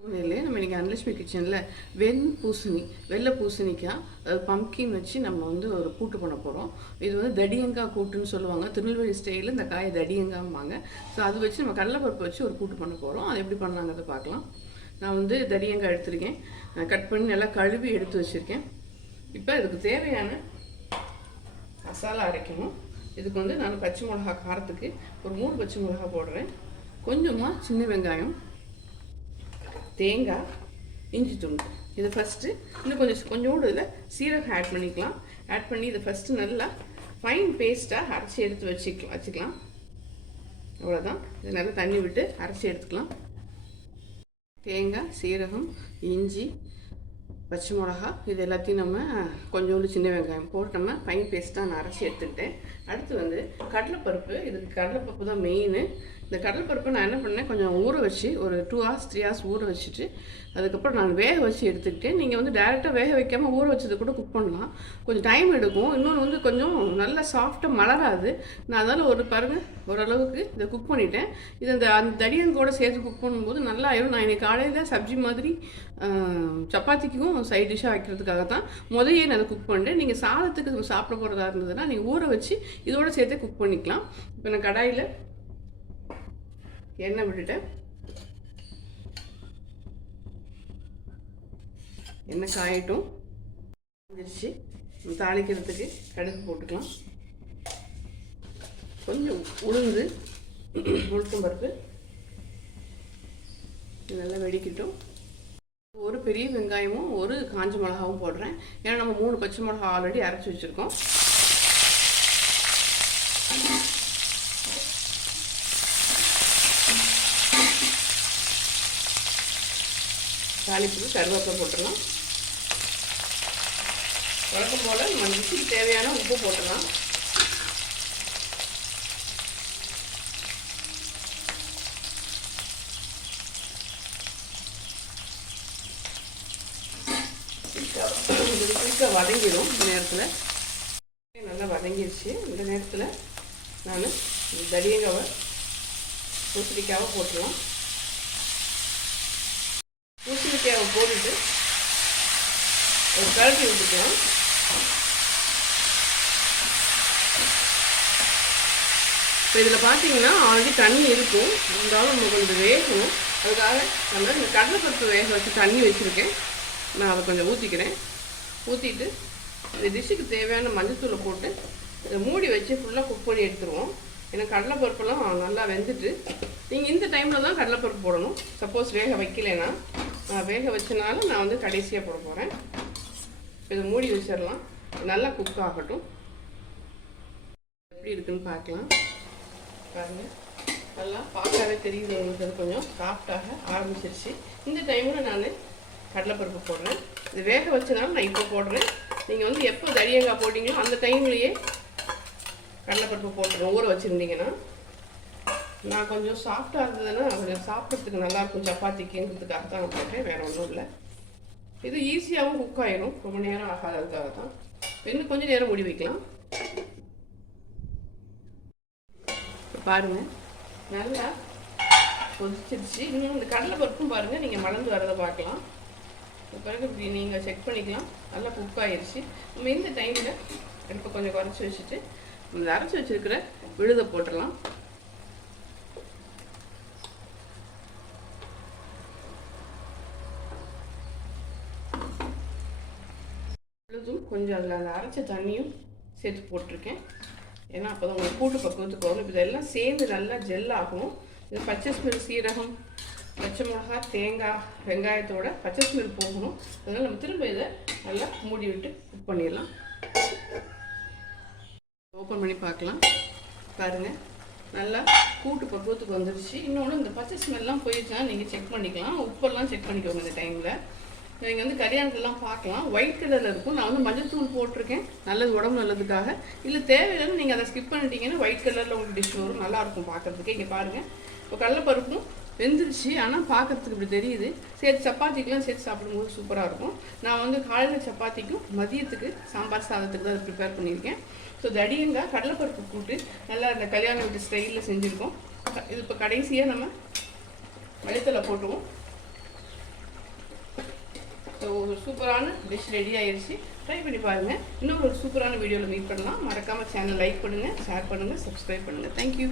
இல்லை நம்ம இன்றைக்கி அனலட்சுமி கிச்சனில் வெள்ளை பூசணிக்காய் பம்கின் வச்சு நம்ம வந்து ஒரு கூட்டு பண்ண போகிறோம். இது வந்து தடியங்காய் கூட்டுன்னு சொல்லுவாங்க. திருநெல்வேலி ஸ்டைலில் இந்த காயை தடியங்காம்பாங்க. ஸோ அது வச்சு நம்ம கடலைப்பருப்பு வச்சு ஒரு கூட்டு பண்ண போகிறோம். அது எப்படி பண்ணலாங்கிறத பார்க்கலாம். நான் வந்து தடியங்காய் எடுத்துருக்கேன், கட் பண்ணி நல்லா கழுவி எடுத்து வச்சுருக்கேன். இப்போ இதுக்கு தேவையான மசாலா அரைக்கணும். இதுக்கு வந்து நான் பச்சை மிளகா காரத்துக்கு ஒரு 3 பச்சை மிளகா போடுறேன். கொஞ்சமாக சின்ன வெங்காயம், தேங்காய், இஞ்சி துண்டு. இதை ஃபஸ்ட்டு இன்னும் கொஞ்சோண்டு இதில் சீரகம் ஆட் பண்ணிக்கலாம். ஆட் பண்ணி இதை ஃபஸ்ட்டு நல்லா ஃபைன் பேஸ்ட்டாக அரைச்சி எடுத்து வச்சுக்கலாம். அவ்வளோதான். இதை நல்லா தண்ணி விட்டு அரைச்சி எடுத்துக்கலாம். தேங்காய், சீரகம், இஞ்சி, பச்சை மிளகா இது எல்லாத்தையும் நம்ம கொஞ்சோண்டு சின்ன வெங்காயம் போட்டு நம்ம ஃபைன் பேஸ்ட்டாக நான் அரைச்சி எடுத்துக்கிட்டேன். அடுத்து வந்து கடலைப்பருப்பு. இதுக்கு கடலைப்பருப்பு தான் மெயின். இந்த கடலைப்பருப்பை நான் என்ன பண்ணேன், கொஞ்சம் ஊற வச்சு ஒரு 2 hours 3 hours ஊற வச்சுட்டு அதுக்கப்புறம் நான் வேக வச்சு எடுத்துக்கிட்டேன். நீங்கள் வந்து டேரெக்டாக வேக வைக்காமல் ஊற வச்சது கூட குக் பண்ணலாம். கொஞ்சம் டைம் எடுக்கும். இன்னொன்று வந்து கொஞ்சம் நல்லா சாஃப்டாக மலராது. நான் அதனால் பாருங்கள் ஓரளவுக்கு இதை குக் பண்ணிட்டேன். இது அந்த தடியங்கோட சேர்த்து குக் பண்ணும்போது நல்லா ஆயிடும். நான் இன்னைக்கு காலையில் சப்ஜி மாதிரி சப்பாத்திக்கும் சைட் டிஷ்ஷாக வைக்கிறதுக்காக தான் முதல்ல நான் அதை குக் பண்ணிட்டேன். நீங்கள் சாதத்துக்கு சாப்பிட போகிறதா இருந்ததுன்னா நீங்கள் ஊற வச்சு இதோட சேர்த்து குக் பண்ணிக்கலாம். இப்போ நான் கடாயில் எண்ணெய் விட்டுட்டேன். எண்ணெய் காயட்டும். வந்துருச்சு. தாளிக்கிறதுக்கு கடுகு போட்டுக்கலாம். கொஞ்சம் உளுத்தம் பருப்பு நல்லா வெடிக்கட்டும். ஒரு பெரிய வெங்காயமும் ஒரு காஞ்ச மிளகாவும் போடுறேன். ஏன்னா நம்ம 3 பச்சை மிளகா ஆல்ரெடி அரைச்சி வச்சுருக்கோம். தாளிப்புக்கு கருவேப்பிலை போட்டுடலாம். வழக்கம் போல் நம்ம ருசிக்கு தேவையான உப்பு போட்டுடலாம். குயிக்காக வதங்கிடும். இந்த நேரத்தில் நல்லா வதங்கிடுச்சு. இந்த நேரத்தில் நான் தடியங்காவை பூசணிக்காவை போட்டுடலாம். பூசணிக்காவை போட்டுட்டு ஒரு கலட்டி விட்டுக்கலாம். இப்போ இதில் பார்த்தீங்கன்னா ஆல்ரெடி தண்ணி இருக்கும், இருந்தாலும் நம்ம கொஞ்சம் வேகணும். அதுக்காக நம்ம இந்த கடலைப்பருப்பு வேக வச்சு தண்ணி வச்சுருக்கேன். நான் அதை கொஞ்சம் ஊற்றிக்கிறேன். ஊற்றிட்டு இந்த டிஷ்ஷுக்கு தேவையான மஞ்சத்தூளை போட்டு இதை மூடி வச்சு ஃபுல்லாக குக் பண்ணி எடுத்துருவோம். ஏன்னா கடலைப்பருப்பெல்லாம் நல்லா வெந்துட்டு நீங்கள் இந்த டைமில் தான் கடலைப்பருப்பு போடணும். சப்போஸ் வேக வைக்கலைன்னா, நான் வேக வச்சனால நான் வந்து கடைசியாக போட போகிறேன். இதை மூடி வச்சிடலாம். நல்லா குக் ஆகட்டும். எப்படி இருக்குன்னு பார்க்கலாம். பாருங்கள், நல்லா பார்க்கவே தெரியுது உங்களுக்கு. கொஞ்சம் சாஃப்டாக ஆரம்பிச்சிருச்சு. இந்த டைமில் நான் கடலைப்பருப்பு போடுறேன். இது வேக வச்சனால நான் இப்போ போடுறேன். நீங்கள் வந்து எப்போ தடியங்காய் போட்டிங்களோ அந்த டைம்லேயே கடலைப்பருப்பு போட்டுருவோம். ஊற வச்சுருந்தீங்கன்னா நான் கொஞ்சம் சாஃப்டாக இருந்ததுன்னா கொஞ்சம் சாப்பிட்றதுக்கு நல்லாயிருக்கும் சப்பாத்திக்குங்கிறதுக்காக தான் நான் போட்டேன். வேறு ஒன்றும் இல்லை. இது ஈஸியாகவும் குக் ஆகிடும். ரொம்ப நேரம் ஆகாததுக்காக தான். இன்னும் கொஞ்சம் நேரம் மூடி வைக்கலாம். பாருங்கள், நல்லா கொதிச்சிருச்சு. இன்னும் இந்த கடலைப்பருப்பும் பாருங்கள், நீங்கள் மலர்ந்து வரதை பார்க்கலாம். பிறகு இப்படி நீங்கள் செக் பண்ணிக்கலாம். நல்லா குக் ஆகிடுச்சு. நம்ம இந்த டைமில் அடுப்பை கொஞ்சம் குறைச்சி வச்சுட்டு இந்த அரைச்சி வச்சுருக்கிற விழுதை போட்டுடலாம். விழுதும் கொஞ்சம் அதில் அந்த அரைச்ச தண்ணியும் சேர்த்து போட்டிருக்கேன். ஏன்னா அப்போ தான் உங்களுக்கு கூட்டு பக்குவத்துக்கு வரும். இப்போ இதெல்லாம் சேர்ந்து நல்லா ஜெல் ஆகும். இது பச்சை ஸ்மெல், சீரகம், பச்சை மிளகா, தேங்காய், வெங்காயத்தோட பச்சை ஸ்மெல் போகணும். அதனால் நம்ம திரும்ப இதை நல்லா மூடி விட்டு குக் பண்ணிடலாம். ஓப்பன் பண்ணி பார்க்கலாம். பாருங்கள், நல்லா கூட்டு பக்குவத்துக்கு வந்துருச்சு. இன்னொன்று இந்த பச்சை ஸ்மெல்லாம் போயிடுச்சுன்னா நீங்கள் செக் பண்ணிக்கலாம். உப்பெல்லாம் செக் பண்ணிக்கோங்க. இந்த டைமில் நீங்கள் வந்து கல்யாணத்துலாம் பார்க்கலாம், ஒயிட் கலரில் இருக்கும். நான் வந்து மஞ்சத்தூள் போட்டிருக்கேன், நல்லது, உடம்பு நல்லதுக்காக. இல்லை தேவையில்லைன்னு நீங்கள் அதை ஸ்கிப் பண்ணிட்டீங்கன்னா ஒயிட் கலரில் உங்களுக்கு டிஷ் வரும். நல்லாயிருக்கும் பார்க்குறதுக்கு. இங்கே பாருங்கள், இப்போ கடலைப்பருப்பும் வெந்துருச்சு. ஆனால் பார்க்குறதுக்கு இப்படி தெரியுது. சேர்த்து சப்பாத்திக்கெலாம் சேர்த்து சாப்பிடும்போது சூப்பராக இருக்கும். நான் வந்து காலையில் சப்பாத்திக்கும் மதியத்துக்கு சாம்பார் சாதத்துக்கு தான் ப்ரிப்பேர் பண்ணியிருக்கேன். ஸோ தடியங்காய் கடலைப்பருப்பு கூட்டு நல்லா இந்த கல்யாண வீட்டு ஸ்டைலில் செஞ்சுருக்கோம். இது இப்போ கடைசியாக நம்ம மல்லித்தலை போட்டுவோம். ஸோ ஒரு சூப்பரான டிஷ் ரெடி ஆயிடுச்சு. ட்ரை பண்ணி பாருங்கள். இன்னும் ஒரு சூப்பரான வீடியோவில் மீட் பண்ணலாம். மறக்காமல் சேனல் லைக் பண்ணுங்கள், ஷேர் பண்ணுங்கள், சப்ஸ்கிரைப் பண்ணுங்கள். தேங்க்யூ.